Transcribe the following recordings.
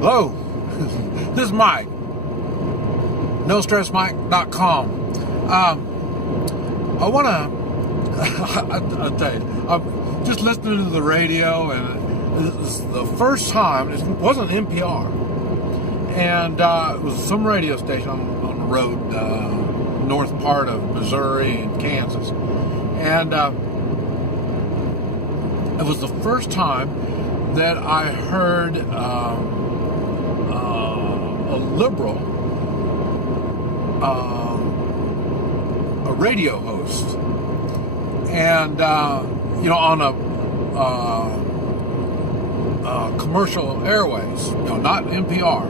Hello, this is Mike, NoStressMike.com. I want to, I'll tell you, I'm just listening to the radio, and this is the first time, it wasn't NPR, and it was some radio station on the road, north part of Missouri and Kansas, and it was the first time that I heard a liberal, a radio host, and on a commercial airways, not NPR.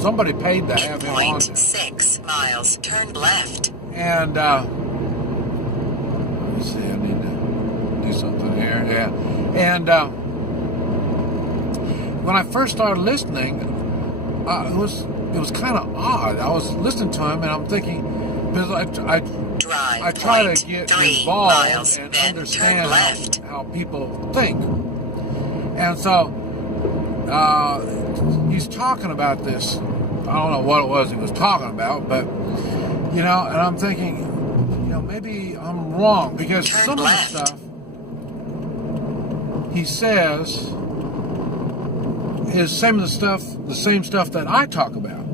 Somebody paid to have him on there. 6 miles, turn left. And let me see, I need to do something here. Yeah, and when I first started listening, it was kind of odd. I was listening to him, and I'm thinking, because I try to get involved and understand how people think. And so he's talking about this. I don't know what it was he was talking about, but and I'm thinking, maybe I'm wrong, because some of the stuff he says is the same stuff that I talk about,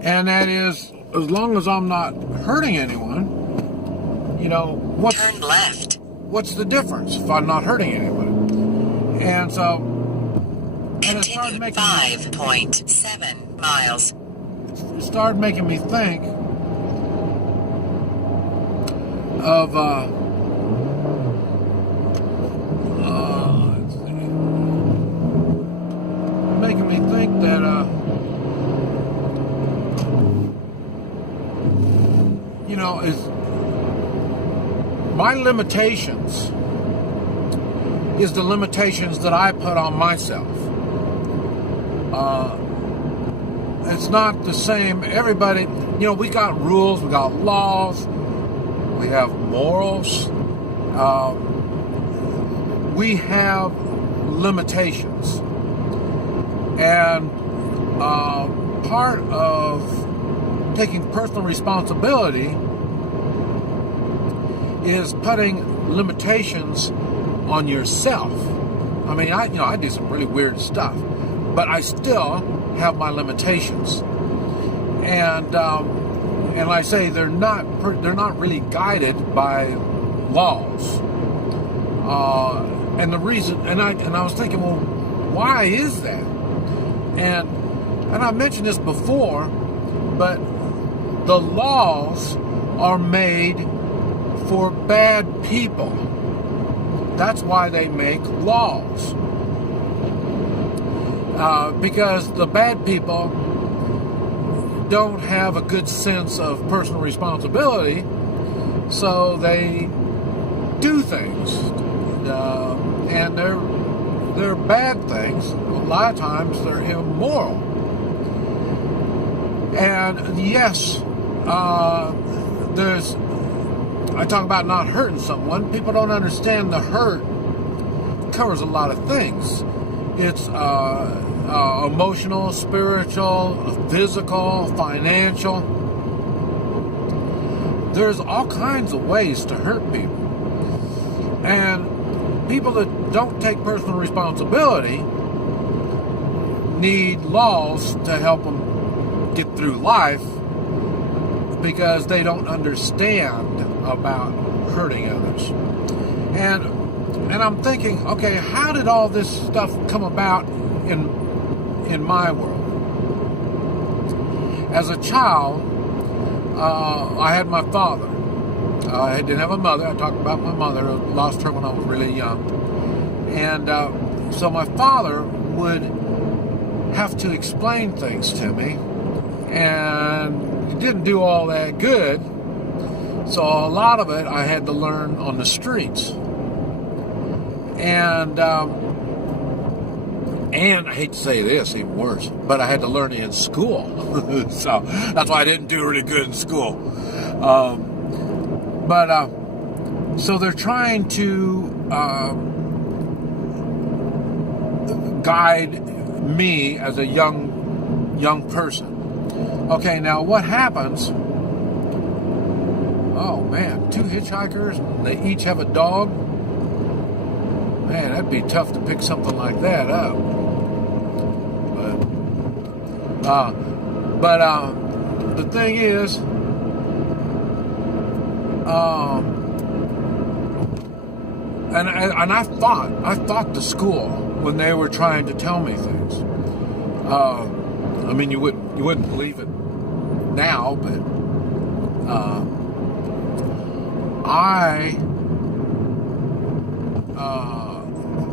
and that is, as long as I'm not hurting anyone, turn left. What's the difference if I'm not hurting anyone? And so, and it started making 5.7 miles. It started making me think of making me think that is my limitations is the limitations that I put on myself. It's not the same. Everybody, we got rules, we got laws, we have morals, we have limitations. And part of taking personal responsibility is putting limitations on yourself. I mean, I do some really weird stuff, but I still have my limitations. And I say they're not really guided by laws. And the reason, and I was thinking, well, why is that? And I mentioned this before, but the laws are made for bad people. That's why they make laws. Because the bad people don't have a good sense of personal responsibility, so they do things, and they're bad things. A lot of times they're immoral. And yes, I talk about not hurting someone. People don't understand the hurt covers a lot of things. It's emotional, spiritual, physical, financial. There's all kinds of ways to hurt people. And people that don't take personal responsibility need laws to help them get through life, because they don't understand about hurting others. And I'm thinking, okay, how did all this stuff come about in my world? As a child, I had my father. I didn't have a mother. I talked about my mother. I lost her when I was really young. And so my father would have to explain things to me, and he didn't do all that good. So a lot of it I had to learn on the streets. And I hate to say this, even worse, but I had to learn it in school. So that's why I didn't do really good in school. So they're trying to guide me as a young person. Okay, now what happens? Oh man, 2 hitchhikers, and they each have a dog. Man, that'd be tough to pick something like that up. But the thing is, and I thought the school when they were trying to tell me things. I mean, you wouldn't believe it now, but I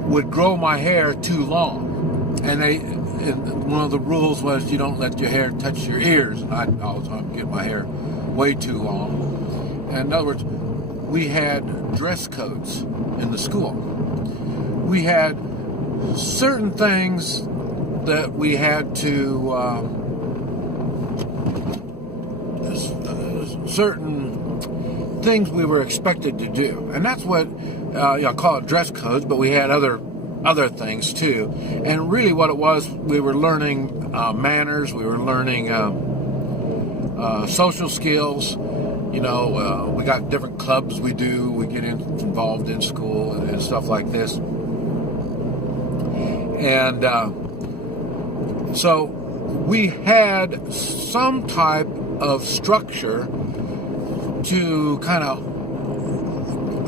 would grow my hair too long, and one of the rules was you don't let your hair touch your ears. I all the time get my hair way too long. And in other words, we had dress codes in the school. We had certain things that we had to certain things we were expected to do, and that's what I call it dress codes. But we had other things too, and really what it was, we were learning manners. We were learning social skills. We got different clubs we get involved in school and stuff like this. And so we had some type of structure to kind of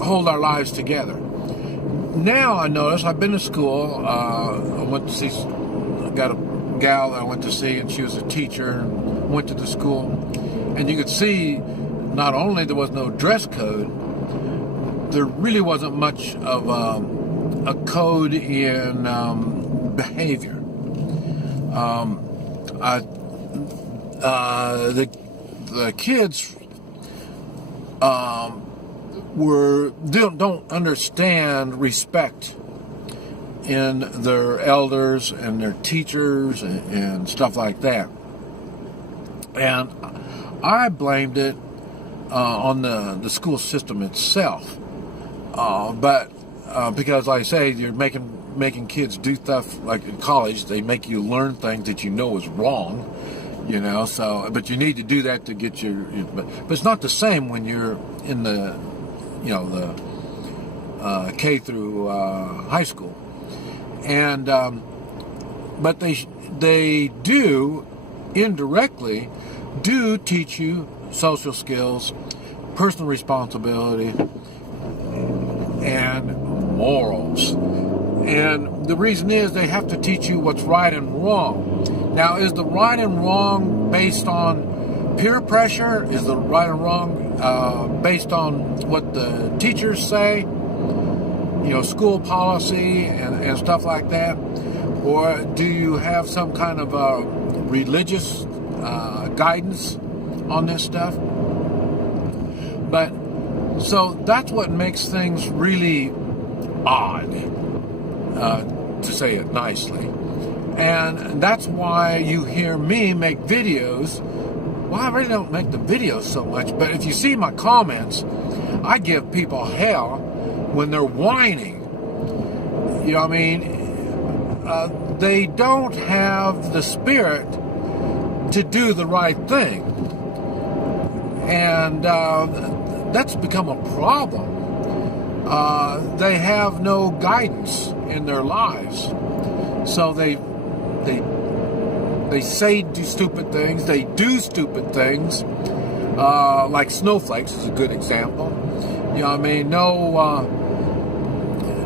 hold our lives together. Now I notice, I've been to school, I went to see, I got a gal that I went to see, and she was a teacher, and went to the school, and you could see not only there was no dress code, there really wasn't much of a code in behavior. The kids don't understand respect in their elders and their teachers and stuff like that. And I blamed it on the school system itself, but because, like I say, you're making kids do stuff like in college. They make you learn things that you know is wrong, So, but you need to do that to get but it's not the same when you're in the K through high school, and but they do indirectly teach you social skills, personal responsibility, and morals. And the reason is they have to teach you what's right and wrong. Now, is the right and wrong based on peer pressure? Is the right and wrong based on what the teachers say? School policy and stuff like that? Or do you have some kind of religious guidance on this stuff? But so that's what makes things really odd, to say it nicely. And that's why you hear me make videos. Well, I really don't make the videos so much, but if you see my comments, I give people hell when they're whining. They don't have the spirit to do the right thing. And that's become a problem. They have no guidance in their lives. So they say stupid things, they do stupid things, like Snowflakes is a good example.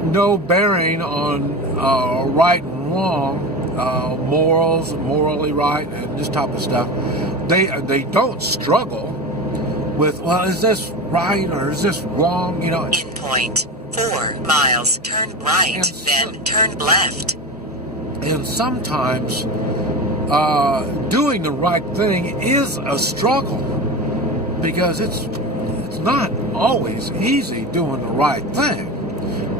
No bearing on right and wrong, morally right, and this type of stuff. They don't struggle with, well, is this right or is this wrong? In 0.4 miles, turn right, then turn left. And sometimes doing the right thing is a struggle, because it's not always easy doing the right thing.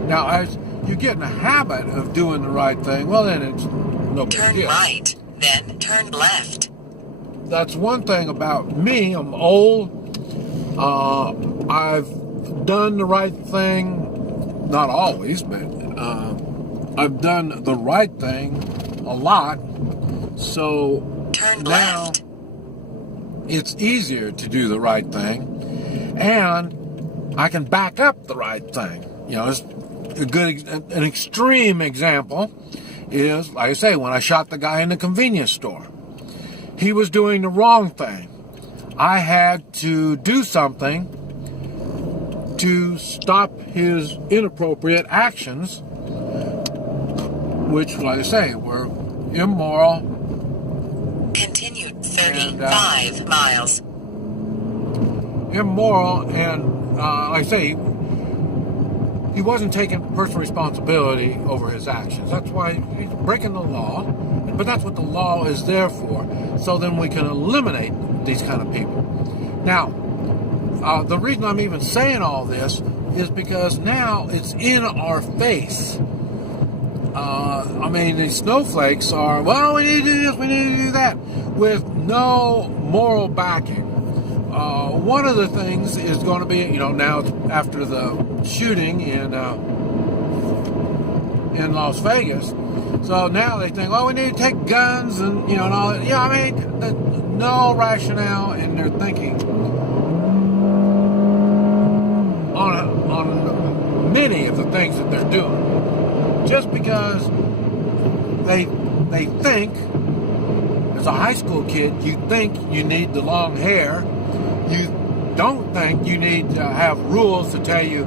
Now, as you get in the habit of doing the right thing, well, then it's no big deal. Turn right, then turn left. That's one thing about me. I'm old. I've done the right thing, not always, but I've done the right thing a lot. So Turn now left. it's easier to do the right thing, and I can back up the right thing. It's an extreme example is, like I say, when I shot the guy in the convenience store. He was doing the wrong thing. I had to do something to stop his inappropriate actions, which, like I say, were immoral. Continued 35 miles. Immoral, and like I say, he wasn't taking personal responsibility over his actions. That's why he's breaking the law, but that's what the law is there for, so then we can eliminate these kind of people. Now, the reason I'm even saying all this is because now it's in our face. These snowflakes are, well, we need to do this, we need to do that, with no moral backing. One of the things is going to be, now after the shooting in Las Vegas, so now they think, we need to take guns and, and all that. Yeah, no rationale in their thinking on many of the things that they're doing. Just because they think, as a high school kid, you think you need the long hair. You don't think you need to have rules to tell you,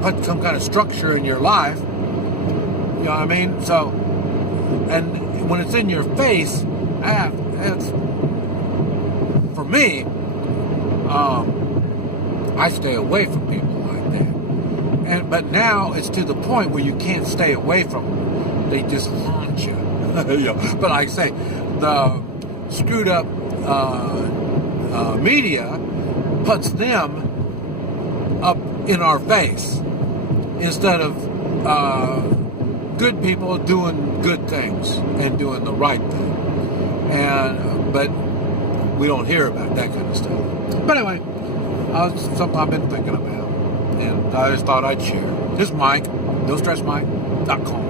put some kind of structure in your life. You know what I mean? So, and when it's in your face, it's, for me, I stay away from people like that. But now it's to the point where you can't stay away from them. They just haunt you. But like I say, the screwed up media puts them up in our face instead of good people doing good things and doing the right thing. But we don't hear about that kind of stuff. But anyway, something I've been thinking about, and I just thought I'd share. This is Mike, NoStressMike.com.